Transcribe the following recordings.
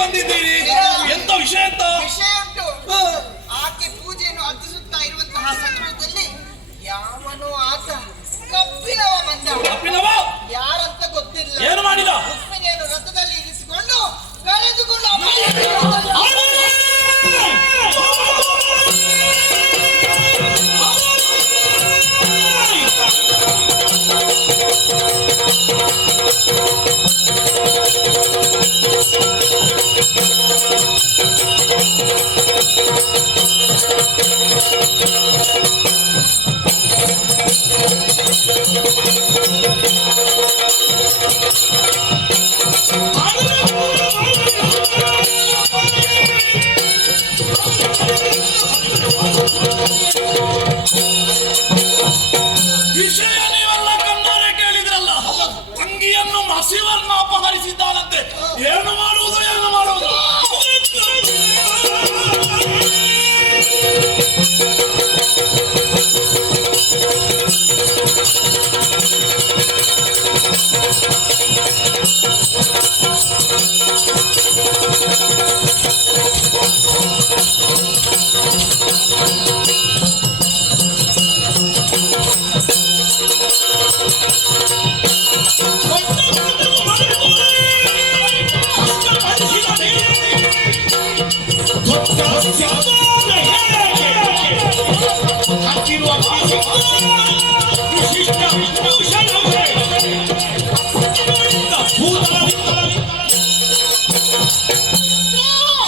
ಬಂದಿದ್ದೀರಿ? ಎಂತ ವಿಷಯ ಅಂತ? ವಿಷಯ ಉಂಟು. ಆಕೆ ಪೂಜೆಯನ್ನು ಅರ್ಪಿಸುತ್ತಾ ಇರುವಂತಹ ಸಂದರ್ಭದಲ್ಲಿ ಯಾವನೋ ಆತ ಕಬ್ಬಿಣವ ಬಂದ. ಕಬ್ಬಿಣವ ಯಾರಂತ ಗೊತ್ತಿಲ್ಲ. ಏನು ಮಾಡಿದ? ರುಕ್ಮಿಣಿಯನ್ನು ರಥದಲ್ಲಿ ಇರಿಸಿಕೊಂಡು ಕರೆದುಕೊಂಡು ವಿಷಯ ನೀವೆಲ್ಲ ಕಣ್ಣಾರೆ ಕೇಳಿದ್ರಲ್ಲ. ತಂಗಿಯನ್ನು ಮಸಿವರ್ಣ ಅಪಹರಿಸಿದ್ದಾನಂತೆ. ಏನು ಮಾಡುವುದು ಏನು ಮಾಡುವುದು?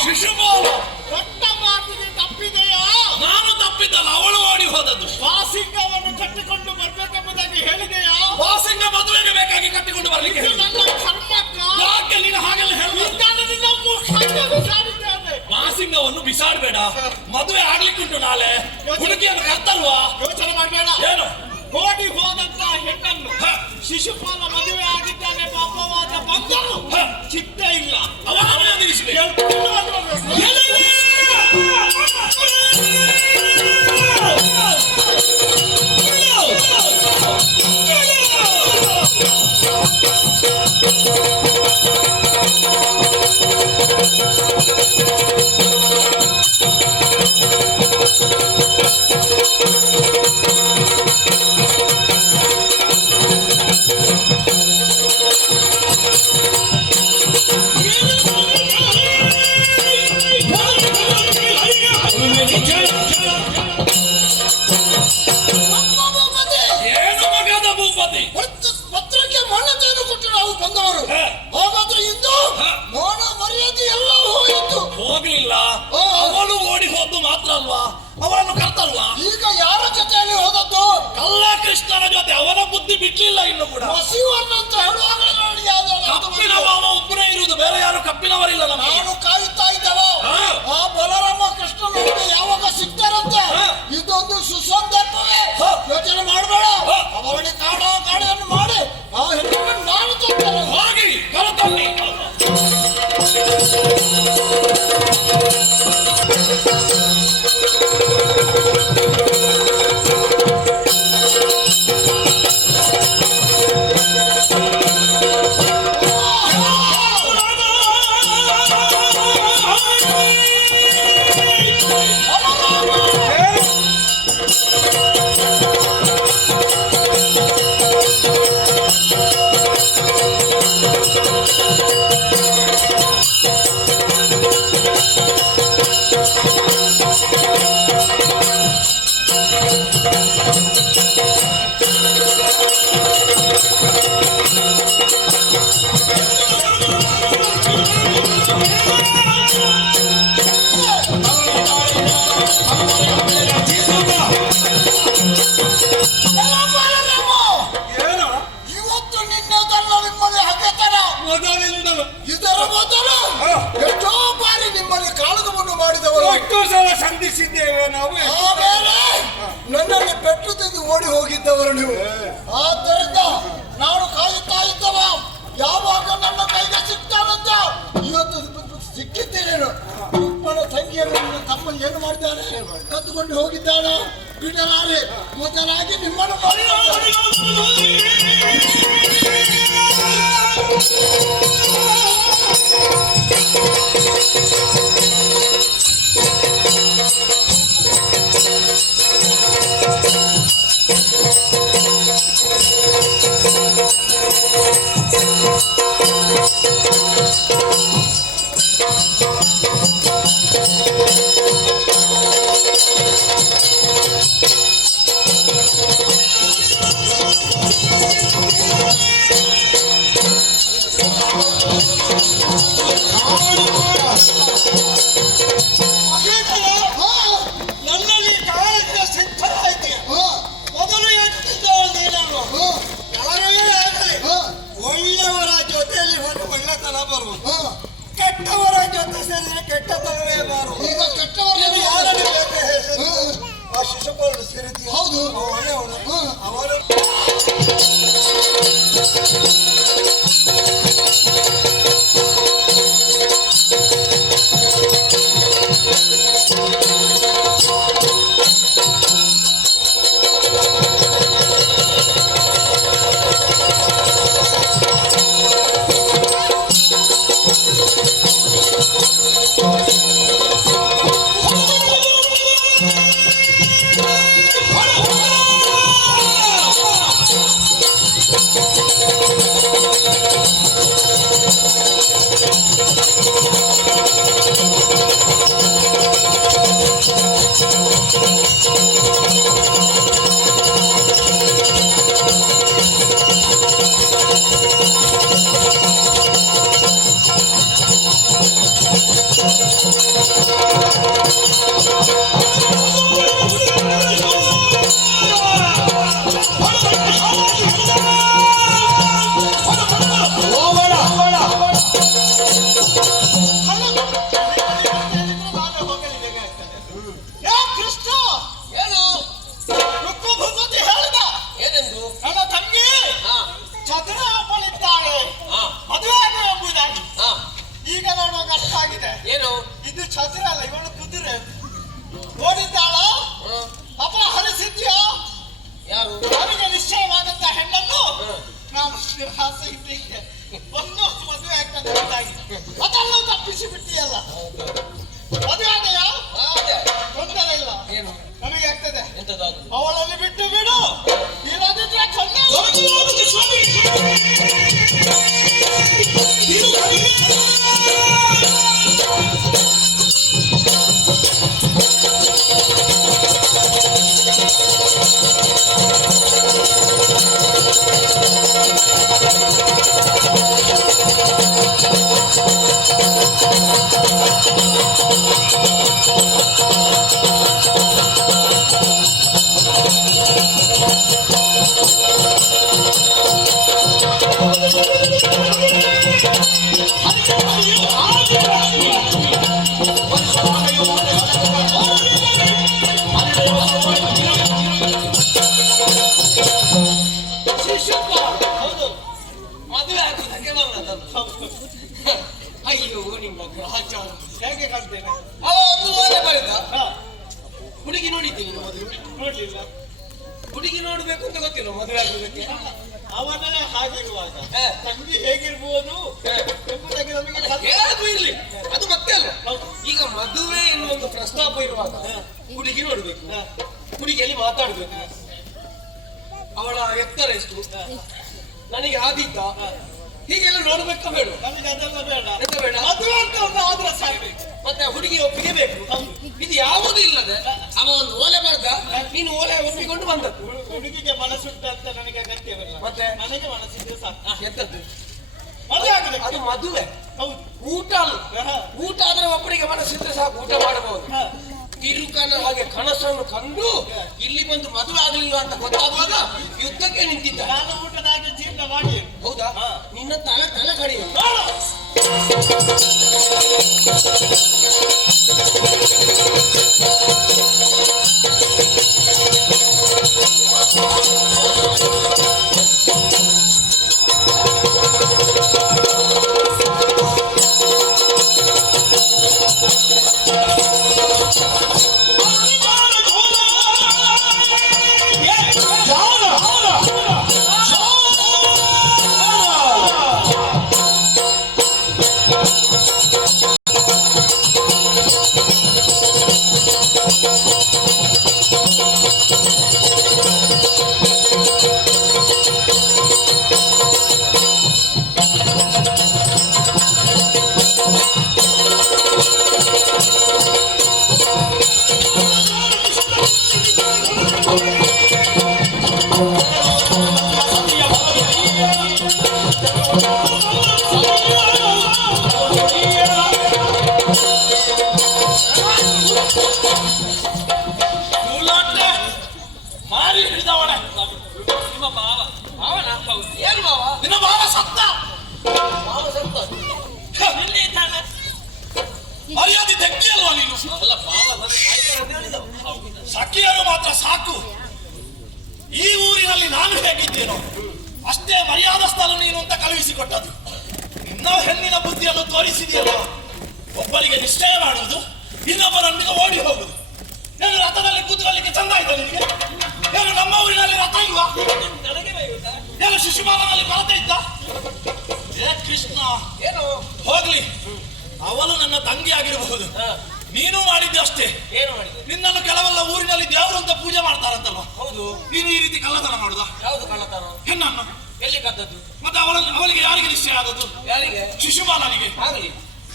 ಶಿಶುಪಾಲ, ಕೊಟ್ಟ ಮಾತಿಗೆ ತಪ್ಪಿದೆಯಾ? ನಾನು ತಪ್ಪಿದ್ದಲ್ಲ, ಅವಳು ಓಡಿ ಹೋದದ್ದು. ವಾಸಿಂಗವನ್ನು ಕಟ್ಟಿಕೊಂಡು ಬರ್ಬೇಕೆಂಬುದಾಗಿ ಹೇಳಿದೆಯಾ? ವಾಸಿಂಗ ಮದುವೆಗೆ ಬೇಕಾಗಿ ಕಟ್ಟಿಕೊಂಡು ಬರ್ಲಿಕ್ಕೆ ಇದು ನನ್ನ ಧರ್ಮಕ್ಕ. ಯಾಕೆ ನೀನು ಹಾಗೆಲ್ಲ ಹೇಳುವುದು? ನಿನ್ನ ಮುಖಕ್ಕೆ ಬಿಸಾಡಿದ್ದೇನೆ. ವಾಸಿಂಗವನ್ನು ಬಿಸಾಡಬೇಡ. ಮದುವೆ ಆಗ್ಲಿಕ್ಕುಂಟು ನಾಳೆ. ಹುಡುಗಿಯನ್ನು ಕರ್ತಲ್ವಾ? ಯೋಚನೆ ಮಾಡಬೇಡ. ಏನು? ಓಡಿ ಹೋದಂತ ಹೆಣ್ಣನ್ನು ಶಿಶುಪಾಲ ಮದುವೆ ಆಗಿದ್ದಾನೆ ಪಾಪವಾದ ಬಂದರು ಚಿತ್ತ ಇಲ್ಲ. ಅವನನ್ನು ಎದುರಿಸಲಿ. ಏನು ಮಗದ ಭೂಪತಿ? ಪತ್ರಕ್ಕೆ ಮಣ್ಣತೆಯನ್ನು ಕೊಟ್ಟು ನಾವು ಬಂದವರು. ಹಾಗಾದ್ರೆ ಇಂದು ಮಾನ ಮರ್ಯಾದೆ ಎಲ್ಲ ಹೋಯಿತು. ಹೋಗ್ಲಿಲ್ಲ. ಅವಳು ಓಡಿ ಹೋದ್ದು ಮಾತ್ರ ಅಲ್ವಾ, ಅವಳನ್ನು ಕರ್ತಲ್ವಾ? ಈಗ ಯಾರ ಜೊತೆಯಲ್ಲಿ ಹೋದದ್ದು? ಕಲ್ಲ ಕೃಷ್ಣನ ಜೊತೆ. ಅವನ ಬುದ್ಧಿ ಬಿಡ್ಲಿಲ್ಲ ಇನ್ನು ಕೂಡ. ವಸಿವರ್ಣ ಅಂತ ಹೇಳುವಾಗ ನೋಡಿ ಕಪ್ಪಿನ ಮಾವ ಒಬ್ಬನೇ ಇರುವುದು, ಬೇರೆ ಯಾರು ಕಪ್ಪಿನವರಿಲ್ಲ ನಮಗೆ. ನಾನು ಕಾಯುತ್ತಾ ಇದ್ದವ. ಆ ಬಲರಾಮ ಕೃಷ್ಣ ನಮಗೆ ಯಾವಾಗ ಸಿಗ್ತಾರಂತೆ. ಇದೊಂದು ಸುಸಂದರ್ಭವೇ. ಯೋಚನೆ ಮಾಡಬೇಡ. ಅವಳಿ ಕಾಡೆಯನ್ನು ಮಾಡಿ ಆ ಹೆಣ್ಣನ್ನು ನಾನು ತರ್ತೇನೆ. ಹೋಗಿ ಕರತನ್ನಿ. ಸಂಧಿಸಿದ್ದೇವೆ ನಾವು. ಆಮೇಲೆ ನನ್ನಲ್ಲಿ ಪೆಟ್ಟು ತೆಗೆದು ಓಡಿ ಹೋಗಿದ್ದವರು ನೀವು. ಆದ್ದರಿಂದ ನಾನು ಕಾಯುತ್ತಾ ಇದ್ದವ ಯಾವಾಗ ನನ್ನ ಕೈಗೆ ಸಿಗ್ತಾನಂತ. ಇವತ್ತು ಸಿಕ್ಕಿದ್ದೇನೇನು. ಉಪ್ಪನ ತಂಗಿಯನ್ನು ತಮ್ಮ ಏನು ಮಾಡಿದ್ದಾನೆ, ಕದ್ದುಕೊಂಡು ಹೋಗಿದ್ದಾನ. ಬಿಡಲಾರೆ. ಮೊದಲಾಗಿ ನಿಮ್ಮನ್ನು ಮಾಡಿ ನನ್ನಲ್ಲಿ ಕಾರ್ಯ ಸಿದ್ಧವಾಯ್ತು. ಮೊದಲು ಎತ್ತಿದ್ದವಳು ನೀನಲ್ವ? ಯಾರೇ ಆಗಲಿ ಒಳ್ಳೆಯವರ ಜೊತೆಯಲ್ಲಿ ಹೋಗಿ ಒಳ್ಳೆತನ ಬರುವುದು, ಕೆಟ್ಟವರ ಜೊತೆ ಸೇರಿದ್ರೆ ಕೆಟ್ಟತನವೇ ಬರುವುದು. ಈಗ ಕೆಟ್ಟವರಲ್ಲಿ ಯಾರಲ್ಲಿ ಬೇಕು ಹೆಸರು? ಆ ಶಿಶುಪಾಲನ ಸೇರಿದ್ವಿ. ಹೌದು. ಒಳ್ಳೆಯವನು ಅವರು. ಇದು ಛತ್ರ ಅಲ್ಲ, ಇವಳು ಕುದುರೆ. ನೋಡಿದ್ದಾಳ ಅಪಹರಿಸಿದ್ಯಾ? ಯಾರು? ಅವರಿಗೆ ನಿಶ್ಚಯವಾದಂತ ಹೆಣ್ಣನ್ನು ನಾವು ಆಸೆ ಒಂದು ಮದುವೆ ಆಗ್ತದೆ ಅದನ್ನು ತಪ್ಪಿಸಿ ಬಿಟ್ಟಿಯಲ್ಲ. ಮದುವೆ ಆದೆಯಾ? ತೊಂದರೆ ಇಲ್ಲ, ನಮಗೆ ಆಗ್ತದೆ. ಅವಳಲ್ಲಿ ಬಿಟ್ಟು ಬಿಡು, ಇಲ್ಲದಿದ್ರೆ ಕಣ್ಣು ಮದುವೆ ಆಗುವುದಕ್ಕೆ ಅಯ್ಯೋ ನಿಮ್ಮ ಗ್ರಹಚಾರ ಹೇಗೆ ಕಾಣ್ತೇನೆ? ಅವ ಒಂದು ವಾರ ಬಳಿಕ ಹುಡುಗಿ ನೋಡಿದ್ದೀನಿ. ಮದುವೆ ನೋಡ್ಲಿಲ್ಲ. ಹುಡುಗಿ ನೋಡ್ಬೇಕು ಅಂತ ಗೊತ್ತಿಲ್ಲ ಮದುವೆ ಆಗುವುದಕ್ಕೆ. ಅವನೇ ಹಾಗಿರುವಾಗ ತಂಗಿ ಹೇಗಿರ್ಬೋದು ಎಂಬುದಾಗಿ ನಮಗೆ ಹೇಗೂ ಇರ್ಲಿ, ಅದು ಮತ್ತೆ ಅಲ್ಲ. ಈಗ ಮದುವೆ ಎನ್ನುವ ಒಂದು ಪ್ರಸ್ತಾಪ ಇರುವಾಗ ಹುಡುಗಿ ನೋಡ್ಬೇಕು, ಹುಡುಗಿಯಲ್ಲಿ ಮಾತಾಡ್ಬೇಕು. ಅವಳ ಎತ್ತರ ಎಷ್ಟು, ನನಗೆ ಆದಿದ್ದ, ಹೀಗೆಲ್ಲ ನೋಡ್ಬೇಕ ಬೇಡ? ನಮಗೆ ಅದೆಲ್ಲ ಬೇಡ. ಎಂತ ಬೇಡ? ಮದುವೆ ಅಂತ ಒಂದು ಆದ್ರೆ ಸಾಯ್ಬೇಕು. ಮತ್ತೆ ಹುಡುಗಿ ಒಪ್ಪಿಗೆ ಬೇಕು. ಇದು ಯಾವುದೂ ಇಲ್ಲದೆ ಅವ ಒಂದು ಓಲೆ ಬರ್ದ, ನೀನು ಓಲೆ ಒಪ್ಪಿಕೊಂಡು ಬಂದದ್ದು. ಹುಡುಗಿಗೆ ಮನಸ್ಸುಂಟು ಅಂತ ನನಗೆ ಅಗತ್ಯವಿಲ್ಲ. ಮತ್ತೆ ನನಗೆ ಮನಸ್ಸಿದ್ರೆ ಸಾಕು. ಎಂತದ್ದು ಮದುವೆ ಆಗಿದೆ. ಅದು ಮದುವೆ, ಹೌದು. ಊಟ ಅಲ್ಲ. ಊಟ ಆದ್ರೆ ಒಬ್ಬರಿಗೆ ಮನಸ್ಸಿದ್ರೆ ಸಾಕು, ಊಟ ಮಾಡಬಹುದು. ತಿರುಕನ ಹಾಗೆ ಕನಸನ್ನು ಕಂಡು ಇಲ್ಲಿ ಬಂದು ಮದುವೆ ಆಗಲಿಲ್ಲ ಅಂತ ಗೊತ್ತಾಗುವಾಗ ಯುದ್ಧಕ್ಕೆ ನಿಂತಿದ್ದ. ನಾನು ಊಟದಾಗಿ ಜೀರ್ಣ ಮಾಡಿ. ಹೌದಾ? ನಿನ್ನ ತಲೆ ತಲೆ ಕಡಿಮೆ. ಸಾಕು. ಈ ಊರಿನಲ್ಲಿ ನಾನು ಹೇಗಿದ್ದೇನೋ ಅಷ್ಟೇ ಮರ್ಯಾದಸ್ಥಳು ನೀನು ಅಂತ ಕಳುಹಿಸಿಕೊಟ್ಟದ್ದು. ನಿನ್ನ ಹೆಣ್ಣಿನ ಬುದ್ಧಿಯನ್ನು ತೋರಿಸಿದೆಯಲ್ಲ. ಒಬ್ಬರಿಗೆ ನಿಶ್ಚಯ ಮಾಡುವುದು, ಇನ್ನೊಬ್ಬರೊಂದಿಗೆ ಓಡಿ ಹೋಗುದು. ಏನು ರಥದಲ್ಲಿ ಕೂತ್ಕೊಳ್ಳಿಕ್ಕೆ ಚಂದ ಆಯ್ತಾ ನಿನಗೆ? ಏನು ನಮ್ಮ ಊರಿನಲ್ಲಿ ರಥ ಇಲ್ವಾ? ಏನು ಶಿಶುಪಾಲನಲ್ಲಿ ಕೊರತೆ ಇದ್ದ? ಏ ಕೃಷ್ಣ, ಏನು ಹೋಗ್ಲಿ, ಅವಳು ನನ್ನ ತಂಗಿ ಆಗಿರಬಹುದು. ನೀನು ಮಾಡಿದ್ದೆ ಅಷ್ಟೇ. ಏನು ಮಾಡಿದೆ? ನಿನ್ನನ್ನು ಕೆಲವೆಲ್ಲ ಊರಿನಲ್ಲಿ ದೇವರು ಅಂತ ಪೂಜೆ ಮಾಡ್ತಾರಂತಲ್ವಾ? ಹೌದು. ನೀನು ಈ ರೀತಿ ಕಳ್ಳತನ ಮಾಡುದಾ? ಯಾವುದು ಕಳ್ಳತನ? ಹೆಣ್ಣನ್ನು ಎಲ್ಲಿ ಕದ್ದದ್ದು? ಮತ್ತೆ ಅವಳಿಗೆ ಯಾರಿಗೆ ನಿಶ್ಚಯ ಆದದ್ದು? ಯಾರಿಗೆ? ಶಿಶುಪಾಲನಿಗೆ. ಆಗಲಿ.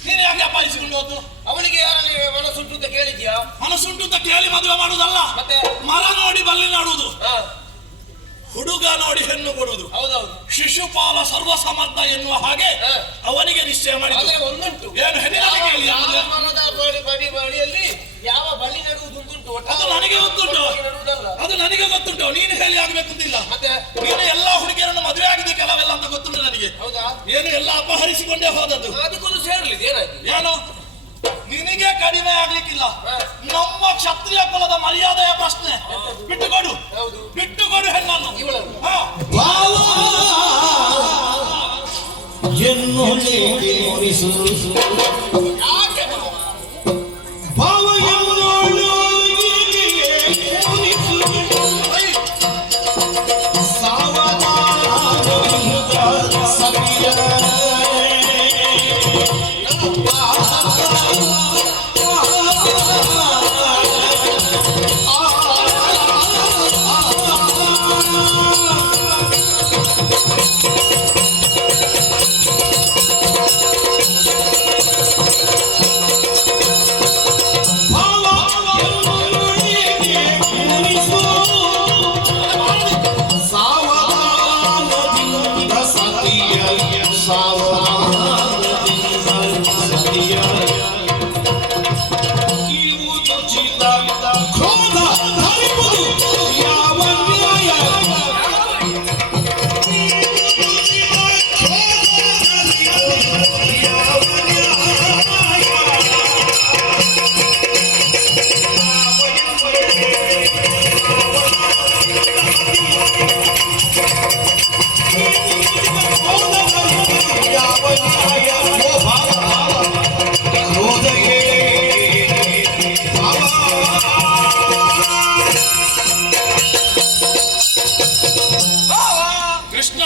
ನೀನು ಯಾಕೆ ಅಪ್ಪಾಯಿಸಿಕೊಂಡು ಹೋದ್ದು? ಅವಳಿಗೆ ಯಾರಲ್ಲಿ ಮನಸ್ಸುಂಟು ಅಂತ ಕೇಳಿದ್ಯಾ? ಮನಸ್ಸುಂಟು ಅಂತ ಕೇಳಿ ಮದುವೆ ಮಾಡುವುದಲ್ಲ, ಮತ್ತೆ ಮರ ನೋಡಿ ಬಲ್ಲಿ ನಾಡುವುದು, ಹಾ, ಹುಡುಗ ನೋಡಿ ಹೆಣ್ಣು ಕೊಡುವುದು. ಹೌದೌದು. ಶಿಶುಪಾಲ ಸರ್ವಸಮರ್ಥ ಎನ್ನುವ ಹಾಗೆ ಹಾ. ಅವನಿಗೆ ನಿಶ್ಚಯ ಮಾಡಿ. ಆದ್ರೆ ಒಂದುಂಟು. ಏನು ಹೆಣ್ಣಿನಲ್ಲಿ ಕೇಳಿ? ಯಾವ ಮರದ ಬಳಿಯಲ್ಲಿ ಯಾವ ಬಳ್ಳಿ ನಡುವುದುಂಟು? ಅದು ನನಗೆ ಗೊತ್ತುಂಟು. ನಡುವುದಲ್ಲ. ಅದು ನನಗೆ ಗೊತ್ತುಂಟು. ನೀನು ಹೇಳಿ ಆಗ್ಬೇಕು ಅಂತಿಲ್ಲ. ಮತ್ತೆ ನೀನು ಎಲ್ಲಾ ಹುಡುಗಿಯರನ್ನು ಮದುವೆ ಆಗಿದೆ ಕೆಲವೆಲ್ಲ ಅಂತ ಗೊತ್ತುಂಟು ನನಗೆ. ಹೌದಾ? ಏನು ಎಲ್ಲ ಅಪಹರಿಸಿಕೊಂಡೇ ಹೋದದ್ದು. ಅದಕ್ಕೊಂದು ಸೇರ್ಲಿದೆ. ಏನಾಯ್ತು? ಏನು ನಿನಗೆ ಕಡಿಮೆ ಆಗ್ಲಿಕ್ಕಿಲ್ಲ. ಹಾ. ನಮ್ಮ ಕ್ಷತ್ರಿಯ ಕುಲದ ಮರ್ಯಾದೆಯ ಪ್ರಶ್ನೆ. ಬಿಟ್ಟುಕೊಡು, ಹೌದು. ಬಿಟ್ಟುಕೊಡು ಹೆಣ್ಣನ್ನು. ಇವಳನ್ನು. ಹಾ. ಯಾಕೆ ಮಾವ? ಕೃಷ್ಣ,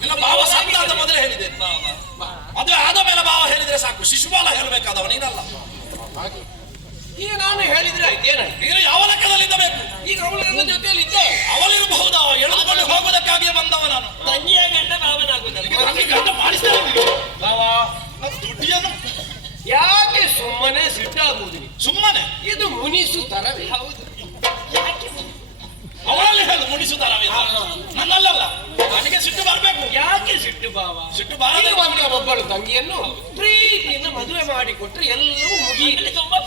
ನಿನ್ನ ಭಾವ ಸತ್ತ ಅಂತ ಮೊದಲೇ ಹೇಳಿದೆ. ಮದುವೆ ಆದ ಮೇಲೆ ಭಾವ ಹೇಳಿದ್ರೆ ಸಾಕು, ಶಿಶುಪಾಲ ಹೇಳಬೇಕಾದವ ನೀನಲ್ಲ. ಈಗ ನಾನು ಹೇಳಿದ್ರೆ ಆಯ್ತು. ಏನಾಯ್ತು? ನೀನು ಯಾವ ಲೆಕ್ಕದಲ್ಲಿದ್ದ ಬೇಕು? ಈಗ ಅವಳು ನನ್ನ ಜೊತೆಯಲ್ಲಿ ಇದ್ದೆ. ಅವಳಿರಬಹುದಾ? ಎಳೆದುಕೊಂಡು ಹೋಗುವುದಕ್ಕಾಗಿಯೇ ಬಂದವ ನಾನು. ತಂಗಿಯ ಗಂಡ ಭಾವನಾಗುವುದಲ್ಲ. ನನಗೆ ಗಂಡ ಮಾಡಿಸ್ತೇನೆ ನಿನಗೆ. ಭಾವ, ನನ್ನ ದುಡ್ಡಿಯನ್ನು ಯಾಕೆ ಸುಮ್ಮನೆ ಸಿಟ್ಟಾಗುವುದು? ಸುಮ್ಮನೆ ಇದು ಮುನಿಸು ತರವೇ? ಹೌದು. ಅವಳಲ್ಲಿ ಹೇಳು ಮುಡಿಸುತ್ತಾರವೇ. ನನ್ನಲ್ಲ, ನನಗೆ ಸಿಟ್ಟು ಬರಬೇಕು. ಯಾಕೆ ಸಿಟ್ಟು ಭಾವ? ಸಿಟ್ಟು ಬಾರದೆ ಬಂದ ಒಬ್ಬಳು ತಂಗಿಯನ್ನು ಪ್ರೀತಿಯಿಂದ ಮದುವೆ ಮಾಡಿಕೊಟ್ರೆ ಎಲ್ಲವೂ ಮುಗಿಯಿತು. ತುಂಬಾ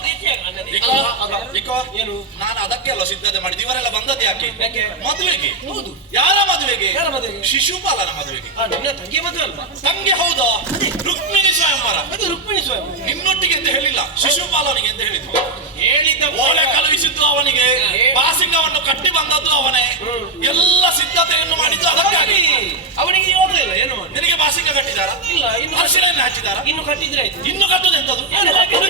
ಏನು? ನಾನು ಅದಕ್ಕೆ ಅಲ್ಲ ಸಿದ್ಧತೆ ಮಾಡಿದ್ದು. ಇವರೆಲ್ಲ ಬಂದದ್ದು ಯಾಕೆ? ಯಾಕೆ? ಮದುವೆಗೆ. ಹೌದು. ಯಾರ ಮದುವೆಗೆ? ಯಾರ ಮದುವೆಗೆ? ಶಿಶುಪಾಲನ ಮದುವೆಗೆ. ನಿನ್ನ ತಂಗಿ ಮದುವೆ ಅಲ್ವಾ? ತಂಗಿ ಹೌದಾ? ರುಕ್ಮಿಣಿ ಸ್ವಯಂವರ. ಅದು ರುಕ್ಮಿಣಿ ಸ್ವಯಂ. ನಿನ್ನೊಟ್ಟಿಗೆ ಅಂತ ಹೇಳಿಲ್ಲ, ಶಿಶುಪಾಲನಿಗೆ ಅಂತ ಹೇಳಿದ್ದು. ಹೇಳಿದ ಓಲೆ ಕಳುಹಿಸಿದ್ದು ಅವನಿಗೆ, ಬಾಸಿಂಗವನ್ನು ಕಟ್ಟಿ ಬಂದದ್ದು ಅವನೇ, ಎಲ್ಲ ಸಿದ್ಧತೆಯನ್ನು ಮಾಡಿದ್ದು ಅದಕ್ಕಾಗಿ. ಅವನಿಗೆ ನೋಡಲಿಲ್ಲ. ಏನು ಮಾಡಿ? ನಿನಗೆ ಬಾಸಿಂಗ ಕಟ್ಟಿದಾರ? ಇಲ್ಲ. ಇನ್ನು ಅರಿಶಿನ ಹಚ್ಚಿದಾರ? ಇನ್ನು ಕಟ್ಟಿದ್ರೆ ಆಯ್ತು. ಇನ್ನು ಕಟ್ಟುದು ಎಂತದು?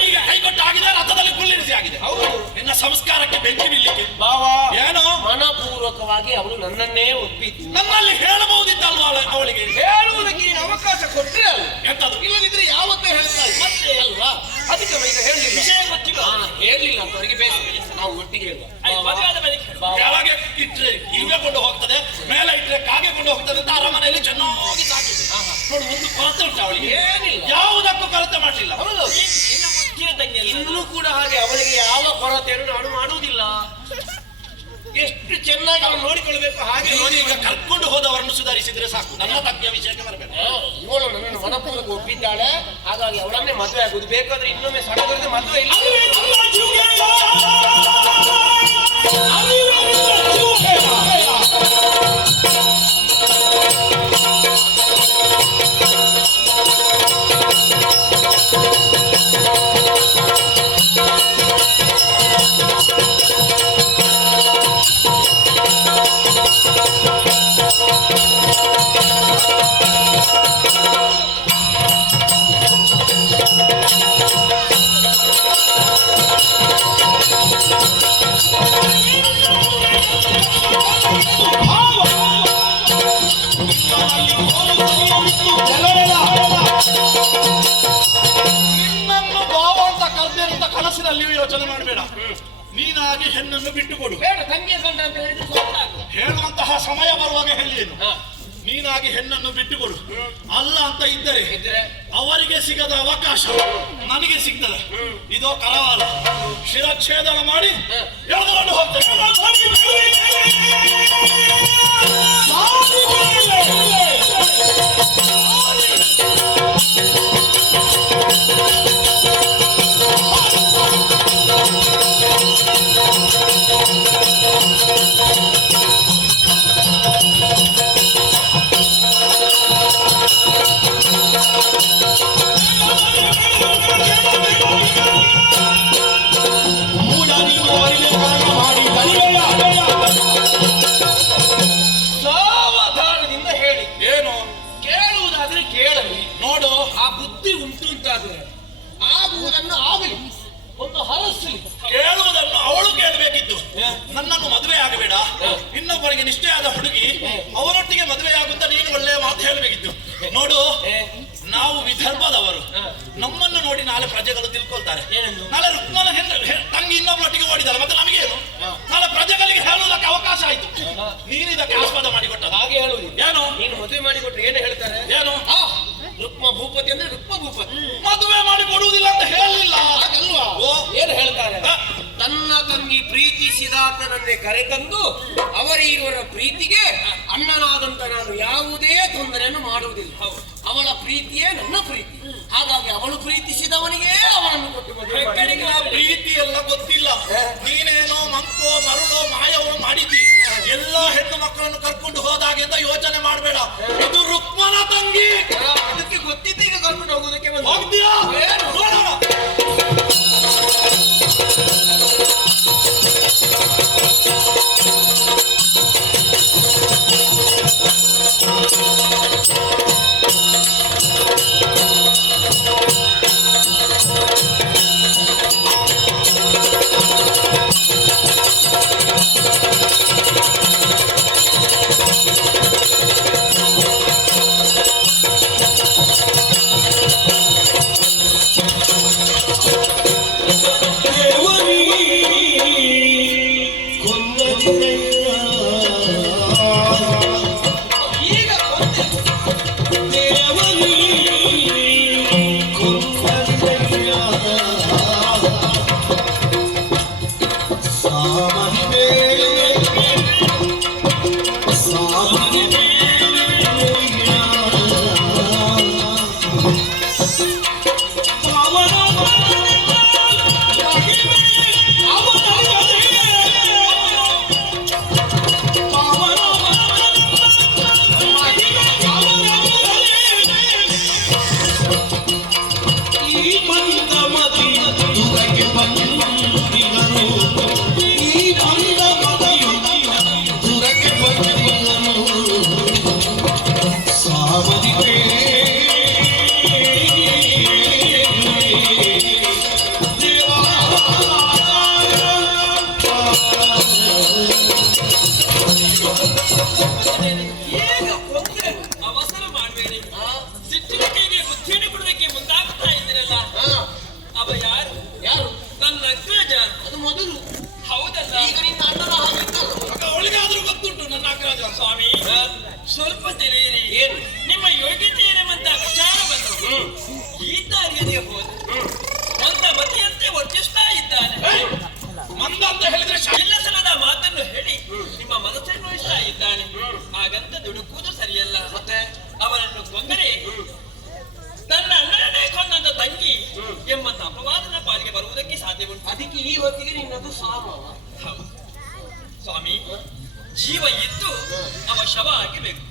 ಈಗ ಕೈಕೊಟ್ಟು ಆಗಿದೆ, ರಥದಲ್ಲಿ ಕುಳ್ಳಿರಿಸಿ ಆಗಿದೆ. ಹೌದು. ನಿನ್ನ ಸಂಸ್ಕಾರಕ್ಕೆ ಬೆಂಕಿ ಬೀಳ್ಲಿಕ್ಕೆ. ಭಾವ, ಏನೋ ಮನಪೂರ್ವಕವಾಗಿ ಅವಳು ನನ್ನನ್ನೇ ಒಪ್ಪಿದ್ದು. ನನ್ನಲ್ಲಿ ಹೇಳಬಹುದಿತ್ತಲ್ವ ಅವಳಿಗೆ? ಹೇಳುವುದಕ್ಕೆ ಅವಕಾಶ ಕೊಟ್ರೆ ಅಲ್ಲ. ಎಂತದು? ಇಲ್ಲದಿದ್ರೆ ಯಾವತ್ತೇ ಹೇಳ್ತಾ ಇದ್ದೆ. ಮತ್ತೆ ಅಲ್ವಾ? ಅದಕ್ಕೆ ಈಗ ಹೇಳಲಿಲ್ಲ. ವಿಷಯ ಗೊತ್ತಿಲ್ಲ. ಹೇಳಲಿಲ್ಲ ಅಂತ ಅವರಿಗೆ ಬೇಸರ. ನಾವು ಒಟ್ಟಿಗೆ ಹೇಳುವ. ಯಾವಾಗ ಇಟ್ರೆ ಇವೆ ಕೊಂಡು ಹೋಗ್ತದೆ, ಮೇಲೆ ಇಟ್ರೆ ಕಾಗೆ ಕೊಂಡು ಹೋಗ್ತದೆ ಅಂತ ಅರಮನೆಯಲ್ಲಿ ಚೆನ್ನಾಗಿ ಸಾಕಿದೆ. ನೋಡು, ಒಂದು ಕೊರತೆ ಉಂಟು ಅವಳಿಗೆ. ಏನಿಲ್ಲ. ಯಾವುದಕ್ಕೂ ಕೊರತೆ ಮಾಡಲಿಲ್ಲ. ಹೌದು. ಇನ್ನೂ ಕೂಡ ಹಾಗೆ ಅವಳಿಗೆ ಯಾವ ಕೊರತೆಯನ್ನು ನಾನು ಮಾಡುವುದಿಲ್ಲ. ಎಷ್ಟು ಚೆನ್ನಾಗಿ ಅವನು ನೋಡಿಕೊಳ್ಬೇಕು ಹಾಗೆ ನೋಡಿ. ಈಗ ಕರ್ಕೊಂಡು ಹೋದವರನ್ನು ಸುಧಾರಿಸಿದ್ರೆ ಸಾಕು. ನನ್ನ ತಂಗಿಯ ವಿಷಯಕ್ಕೆ ಬರಬೇಕು. ಇವಳು ನನ್ನನ್ನು ಮನಪೂರ್ವಕ ಒಪ್ಪಿದ್ದಾಳೆ, ಹಾಗಾಗಿ ಅವಳನ್ನೇ ಮದುವೆ ಆಗುದು. ಬೇಕಾದ್ರೆ ಇನ್ನೊಮ್ಮೆ ಸಡಗರದ ಮದುವೆ ಇಲ್ಲ. ವಿಧದಲ್ಲಿಯೂ ಯೋಚನೆ ಮಾಡಬೇಡ. ನೀನಾಗಿ ಹೆಣ್ಣನ್ನು ಬಿಟ್ಟುಕೊಡು. ಬೇಡ, ತಂಗಿಯ ಗಂಡ ಅಂತ ಹೇಳಿದ್ರೆ ಸಾಕು. ಹೇಳುವಂತಹ ಸಮಯ ಬರುವಾಗ ಹೇಳಿಯೇನು. ನೀನಾಗಿ ಹೆಣ್ಣನ್ನು ಬಿಟ್ಟುಕೊಡು. ಅಲ್ಲ ಅಂತ ಇದ್ದರೆ ಅವರಿಗೆ ಸಿಗದ ಅವಕಾಶ ನನಗೆ ಸಿಗ್ತದೆ. ಇದೋ ಕರವಾಲ ಶಿರಚ್ಛೇದನ ಮಾಡಿ ಎಳೆದುಕೊಂಡು ಹೋಗ್ತೇನೆ. ಸಾವಧಾನದಿಂದ ಹೇಳಿ. ಏನು ಕೇಳುವುದಾದ್ರೆ ಕೇಳಲಿ. ನೋಡು, ಆ ಬುದ್ಧಿ ಉಂಟು ಅಂತಾದ್ರೆ ಆಗುವುದನ್ನು ಆಗಲಿ, ಒಂದು ಹರಸಲಿ. ಕೇಳುವುದನ್ನು ಅವಳು ಕೇಳಬೇಕಿತ್ತು. ನನ್ನನ್ನು ಮದುವೆ ಆಗಬೇಡ, ಇನ್ನೊಬ್ಬರಿಗೆ ನಿಷ್ಠೆಯಾದ ಹುಡುಗಿ, ಅವರೊಟ್ಟಿಗೆ ಮದುವೆಯಾಗುತ್ತಾ ನೀನು ಒಳ್ಳೆಯ ಮಾತು ಹೇಳಬೇಕಿತ್ತು. ನೋಡು, ನಾವು ವಿದರ್ಭದವರು. ನಮ್ಮನ್ನು ನೋಡಿ ನಾಳೆ ಪ್ರಜೆಗಳು ತಿಳ್ಕೊಳ್ತಾರೆ. ನಾಳೆ ರುಕ್ಮನ ತಂಗಿ ಇನ್ನೊಬ್ಬರೊಟ್ಟಿಗೆ ಓಡಿದ್ದಾರೆ, ಮತ್ತೆ ನಮಗೇನು? ನಾಳೆ ಪ್ರಜೆಗಳಿಗೆ ಹೇಳುವುದಕ್ಕೆ ಅವಕಾಶ ಆಯ್ತು. ನೀನು ಇದಕ್ಕೆ ಆಸ್ಪದ ಮಾಡಿಕೊಟ್ಟದ. ಹಾಗೆ ಹೇಳುವುದು. ಏನು ನೀನು ಮದುವೆ ಮಾಡಿಕೊಟ್ರೆ ಏನು ಹೇಳ್ತಾರೆ? ಏನು? ರುಕ್ಮ ಭೂಪತಿ ಅಂದ್ರೆ ರುಕ್ಮ ಭೂಪತಿ. ಮದುವೆ ಮಾಡಿ ಕೊಡುವುದಿಲ್ಲ ಅಂತ ಹೇಳಲಿಲ್ಲ ಹಾಗಲ್ವಾ? ಏನು ಹೇಳ್ತಾರೆ? ತನ್ನ ತಂಗಿ ಪ್ರೀತಿಸಿದಾತನನ್ನೇ ಕರೆತಂದು ಅವರಿರುವರ ಪ್ರೀತಿಗೆ ಅಣ್ಣನಾದಂತ ನಾನು ಯಾವುದೇ ತೊಂದರೆಯನ್ನು ಮಾಡುವುದಿಲ್ಲ. ಅವಳ ಪ್ರೀತಿಯೇ ನನ್ನ ಪ್ರೀತಿ. ಹಾಗಾಗಿ ಅವಳು ಪ್ರೀತಿಸಿದವನಿಗೆ ಅವನನ್ನು ಕೊಟ್ಟು ಮದುವೆ ಮಾಡಿ. ಪ್ರೀತಿ ಎಲ್ಲ ಗೊತ್ತಿಲ್ಲ. ನೀನೇನೋ ಮಂಕೋ ಮರುಳೋ ಮಾಯವೋ ಮಾಡಿದ್ದಿ. ಎಲ್ಲ ಹೆಣ್ಣು ಮಕ್ಕಳನ್ನು ಕರ್ಕೊಂಡು ಹೋದಾಗೆ ಅಂತ ಯೋಚನೆ ಮಾಡಬೇಡ. ಇದು ರುಕ್ಮನ ತಂಗಿ. ಅದಕ್ಕೆ ಗೊತ್ತಿದ್ದ ಈಗ ಕರ್ಕೊಂಡು ಹೋಗುದಕ್ಕೆ ಹೋಗ್ತೀಯಾ? ನೋಡೋಣ. ಅವಸರ ಮಾಡಬೇಡಿ. ಸಿಟ್ಟಿಗೆ ಬುದ್ಧಿಯನ್ನು ಕೊಡೋದಕ್ಕೆ ಮುಂದಾಗ್ತಾ ಇದ್ದೀರಲ್ಲ, ಅವ ಯಾರು? ನನ್ನ ಅಗ್ರಜ. ಅದು ಮೊದಲು ಹೌದಲ್ಲ? ಈಗ ನಿನ್ನ ಅಣ್ಣನ ಅವಳಿಗಾದ್ರೂ ಗೊತ್ತುಂಟು ನನ್ನ ಅಗ್ರಜ. ಸ್ವಾಮಿ, ಸ್ವಲ್ಪ ತಿಳಿಯಿರಿ. ಏನು ನಿಮ್ಮ ಯೋಗ್ಯತೆ ಏನೆಂಬಂತ ವಿಚಾರ ಬಂದು ಈತ ಅರಿಯದೆ ಹೋದ ಮಂದ ಮತಿಯಂತೆ ವರ್ತಿಸ್ತಾ ಇದ್ದಾನೆ. ಮಂದ ಅಂತ ಹೇಳಿದ್ರೆ ಎಲ್ಲ ಸಲದ ಮಾತನ್ನು ಹೇಳಿ ನಿಮ್ಮ ಮನಸ್ಸನ್ನು ನೋಯಿಸ್ತಾ ಇದ್ದಾನೆ. ಹಾಗಂತ ದುಡುಕುವುದು ಸರಿಯಲ್ಲ. ಮತ್ತೆ ಅವನನ್ನು ಕೊಂದರೆ ತನ್ನ ಅಣ್ಣನೇ ಕೊಂದಂತ ತಂಗಿ ಎಂಬಂತ ಅಪವಾದನ ಪಾಲಿಗೆ ಬರುವುದಕ್ಕೆ ಸಾಧ್ಯ ಉಂಟು. ಅದಕ್ಕೆ ಈ ಹೊತ್ತಿಗೆ ನಿನ್ನದು ಸಾವು. ಹೌದು ಸ್ವಾಮಿ, ಜೀವ ಇದ್ದು ಅವ ಶವ ಆಗಬೇಕು,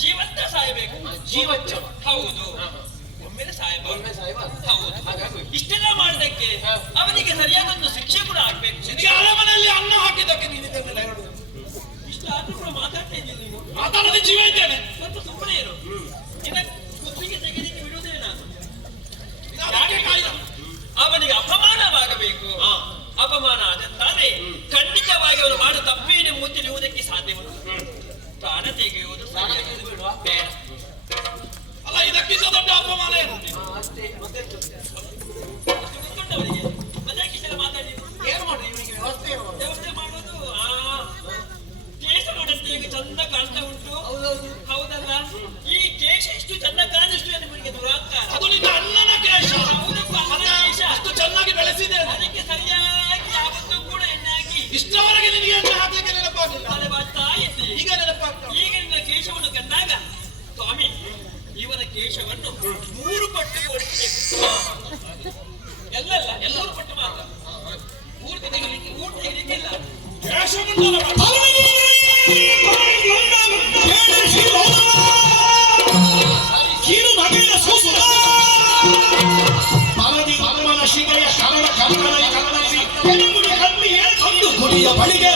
ಜೀವಂತ ಸಾಯಬೇಕು. ಜೀವಚ್ಚ ಹೌದು, ಒಮ್ಮೆಲೆ ಸಾಯಬಾರದು. ಹೌದು, ಇಷ್ಟೆಲ್ಲ ಮಾಡಿದಕ್ಕೆ ಅವನಿಗೆ ಸರಿಯಾದ ಒಂದು ಶಿಕ್ಷೆ ಕೂಡ ಆಗ್ಬೇಕು. ಮನೆಯಲ್ಲಿ ಅನ್ನ ಹಾಕಿದ್ದಕ್ಕೆ ನೀನು ಇದನ್ನೆಲ್ಲ ಹೇಳುದು. ಇಷ್ಟಾದ್ರೂ ಕೂಡ ಮಾತಾಡ್ತಾ ಇದ್ದೀನಿ. ನೀನು ಮಾತಾಡದೆ ಜೀವ ಇದ್ದೇನೆ. ಸ್ವಲ್ಪ ಸುಮ್ಮನೆ ಇರು. ನಿನ್ನ ಕುತ್ತಿಗೆ ತೆಗೆದಿಕ್ಕೆ ಬಿಡುವುದೇ ನಾನು. ಯಾಕೆ ಕಾಯ್ದ? ಅವನಿಗೆ ಅಪಮಾನವಾಗಬೇಕು. ಅಪಮಾನ ಆದಂತಾದ್ರೆ ಖಂಡಿತವಾಗಿ ಅವನು ಮಾಡುವ ತಪ್ಪೇನೆಂಬುದು ತಿಳಿಯುವುದಕ್ಕೆ ಸಾಧ್ಯವಿಲ್ಲ. ಪ್ರಾಣ ತೆಗೆಯುವುದು ಬಿಡುವ ಬೇಡ. ಅಲ್ಲ, ಇದಕ್ಕಿಂತ ದೊಡ್ಡ ಅಪಮಾನ ಏನು? ಅಷ್ಟೇ. ಮತ್ತೆ ಗೊತ್ತವರಿಗೆ ನೋಡ್ತಾ ಇದ್ದೆ. ಈಗ ನೆನಪಾಗ್ತಾ ಈಗ ನಿನ್ನ ಕೇಶವನ್ನು ಕಂಡಾಗ ಸ್ವಾಮಿ ಇವನ ಕೇಶವನ್ನು 3 ಪಟ್ಟು ಓಡಿಸಬೇಕು. ಎಲ್ಲಲ್ಲ 3 ಪಟ್ಟು ಮಾತ್ರ. ಪೂರ್ತಿ ತೆಗಿಲಿಕ್ಕಿಲ್ಲ. ಕೇಶಮಂಡಲ ಕಿರು ನಗೆಯ ಸೂಸುತ್ತ ಮರದಿ ಮರ್ಮನ ಶಿಗೆಯ ಶರಣ ಕರ್ಕನ ಕನ್ನಡಿಸಿ ಎಡಗುಡಿ ಹಳ್ಳಿಯ ತಂದು ಗುಡಿಯ ಬಳಿಗೆ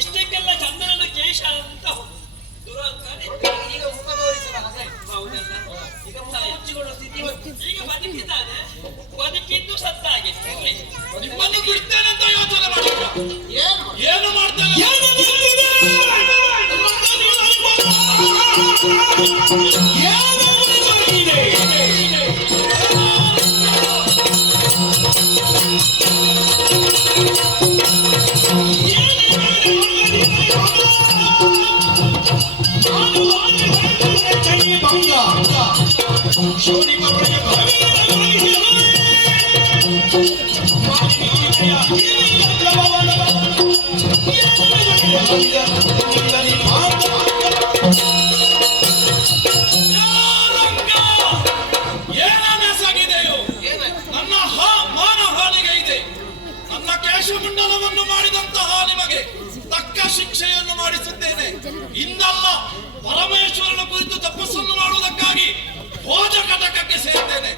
ಇಷ್ಟಕ್ಕೆಲ್ಲ ಚಂದ್ರನ ಕೇಶ ಅಂತ ದುರಂತಾನೆ. ಈಗ ಮುಖ ತೋರಿಸಲ್ಲ ಹಾಗೆ. ಹೌದಲ್ಲ? ಈಗ ಹೆಚ್ಚಿಕೊಳ್ಳೋ ಸ್ಥಿತಿ ಬಂತು. ಈಗ ಬದುಕಿದ್ದಾನೆ, ಬದುಕಿದ್ದು ಸತ್ತಾಗೆ. ನಿಮ್ಮನ್ನು ಬಿಡ್ತೇನಂತ ಯೋಚನೆ ಮಾಡಿದ್ರ ಏನು ಏನು ಮಾಡ್ತೇನೆ ಏನಾಗಿದೆಯೋ ನನ್ನ ಮಾನ ಹಾನಿಗೆ ಇದೆ. ನನ್ನ ಕೇಶಮಂಡಲವನ್ನು ಮಾಡಿದಂತಹ ನಿಮಗೆ ತಕ್ಕ ಶಿಕ್ಷೆಯನ್ನು ಮಾಡಿಸುತ್ತೇನೆ. ಇಂದಲ್ಲ ಪರಮೇಶ್ವರನ ಕುರಿತು ತಪಸ್ಸನ್ನು ಮಾಡುವುದಕ್ಕಾಗಿ ಭೋಜ ಕಟಕಕ್ಕೆ ಸೇರ್ತೇನೆ.